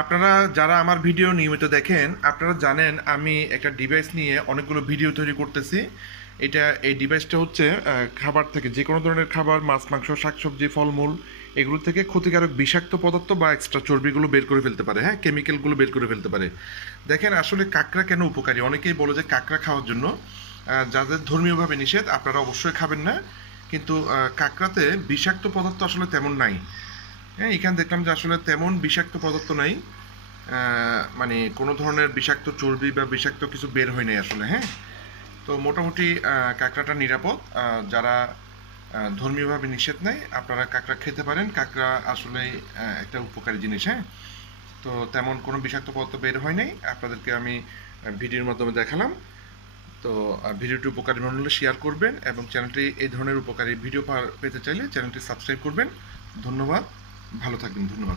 আপনারা যারা আমার ভিডিও নিয়মিত দেখেন আপনারা জানেন আমি একটা ডিভাইস নিয়ে অনেকগুলো ভিডিও তৈরি করতেছি। এই ডিভাইসটা হচ্ছে খাবার থেকে যে কোনো ধরনের খাবার, মাছ, মাংস, শাকসবজি, ফলমূল এগুলো থেকে ক্ষতিকারক বিষাক্ত পদার্থ বা এক্সট্রা চর্বিগুলো বের করে ফেলতে পারে, হ্যাঁ, কেমিক্যালগুলো বের করে ফেলতে পারে। দেখেন আসলে কাঁকড়া কেন উপকারী, অনেকেই বলে যে কাঁকড়া খাওয়ার জন্য। যাদের ধর্মীয়ভাবে নিষেধ আপনারা অবশ্যই খাবেন না, কিন্তু কাঁকড়াতে বিষাক্ত পদার্থ আসলে তেমন নাই। হ্যাঁ, এখানে দেখলাম যে আসলে তেমন বিষাক্ত পদার্থ নাই, মানে কোনো ধরনের বিষাক্ত চর্বি বা বিষাক্ত কিছু বের হয় নাই আসলে। হ্যাঁ, তো মোটামুটি কাঁকড়াটা নিরাপদ। যারা ধর্মীয়ভাবে নিষেধ নেই আপনারা কাঁকড়া খেতে পারেন। কাঁকড়া আসলে একটা উপকারী জিনিস। হ্যাঁ, তো তেমন কোনো বিষাক্ত পদার্থ বের হয় নাই, আপনাদেরকে আমি ভিডিওর মাধ্যমে দেখালাম। তো ভিডিওটি উপকারী মনে হলে শেয়ার করবেন এবং চ্যানেলটি এই ধরনের উপকারী ভিডিও পেতে চাইলে চ্যানেলটি সাবস্ক্রাইব করবেন। ধন্যবাদ, ভালো থাকবেন। ধন্যবাদ।